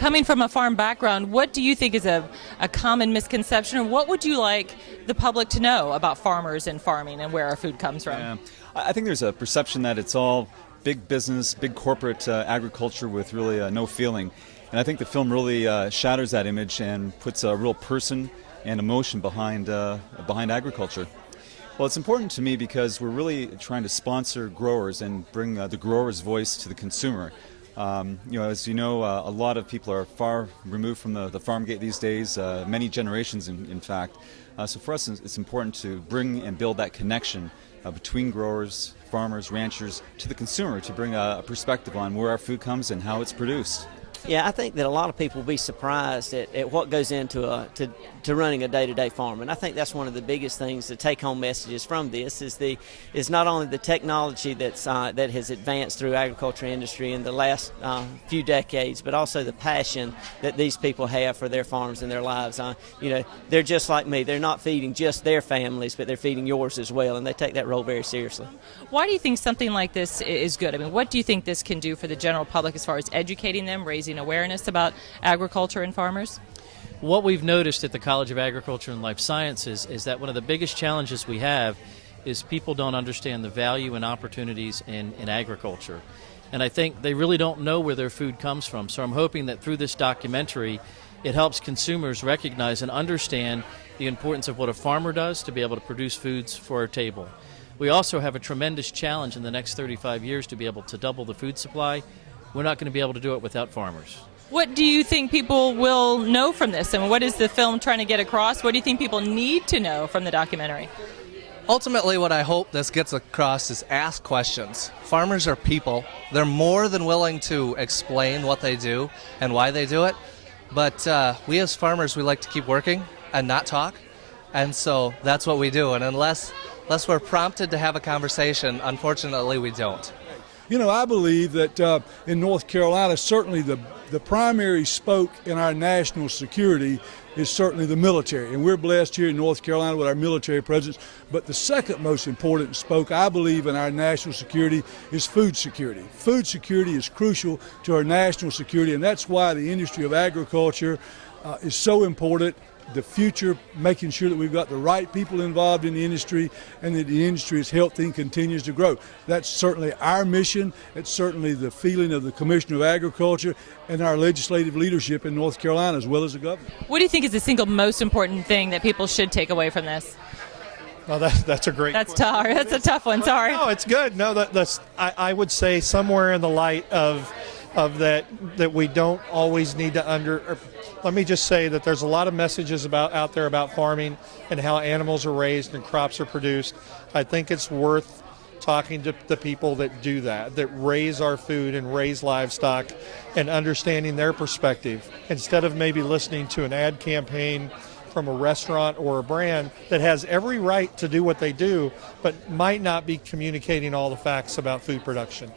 coming from a farm background, what do you think is a common misconception, or what would you like the public to know about farmers and farming and where our food comes from? Yeah. I think there's a perception that it's all big business, big corporate agriculture with really no feeling. And I think the film really shatters that image and puts a real person and emotion behind agriculture. Well, it's important to me because we're really trying to sponsor growers and bring the grower's voice to the consumer. As you know, a lot of people are far removed from the farm gate these days, many generations in fact. So for us, it's important to bring and build that connection between growers, farmers, ranchers, to the consumer, to bring a perspective on where our food comes and how it's produced. Yeah, I think that a lot of people will be surprised at what goes into to running a day-to-day farm, and I think that's one of the biggest things, the take-home messages from this is not only the technology that has advanced through agriculture industry in the last few decades, but also the passion that these people have for their farms and their lives. They're just like me. They're not feeding just their families, but they're feeding yours as well, and they take that role very seriously. Why do you think something like this is good? I mean, what do you think this can do for the general public as far as educating them, raising awareness about agriculture and farmers? What we've noticed at the College of Agriculture and Life Sciences is that one of the biggest challenges we have is people don't understand the value and opportunities in agriculture. And I think they really don't know where their food comes from. So I'm hoping that through this documentary, it helps consumers recognize and understand the importance of what a farmer does to be able to produce foods for our table. We also have a tremendous challenge in the next 35 years to be able to double the food supply. We're not going to be able to do it without farmers. What do you think people will know from this? And what is the film trying to get across? What do you think people need to know from the documentary? Ultimately, what I hope this gets across is ask questions. Farmers are people. They're more than willing to explain what they do and why they do it. But we as farmers, we like to keep working and not talk. And so that's what we do. And unless we're prompted to have a conversation, unfortunately, we don't. I believe that in North Carolina, certainly the primary spoke in our national security is certainly the military. And we're blessed here in North Carolina with our military presence. But the second most important spoke, I believe, in our national security is food security. Food security is crucial to our national security, and that's why the industry of agriculture is so important. The future, making sure that we've got the right people involved in the industry and that the industry is healthy and continues to grow. That's certainly our mission. It's certainly the feeling of the Commissioner of Agriculture and our legislative leadership in North Carolina as well as the governor. What do you think is the single most important thing that people should take away from this? Well, that's a great question. That's a tough one, sorry. No, it's good. No, I would say somewhere in the light of that we don't always need to let me just say that there's a lot of messages out there about farming and how animals are raised and crops are produced. I think it's worth talking to the people that do that raise our food and raise livestock, and understanding their perspective instead of maybe listening to an ad campaign from a restaurant or a brand that has every right to do what they do but might not be communicating all the facts about food production.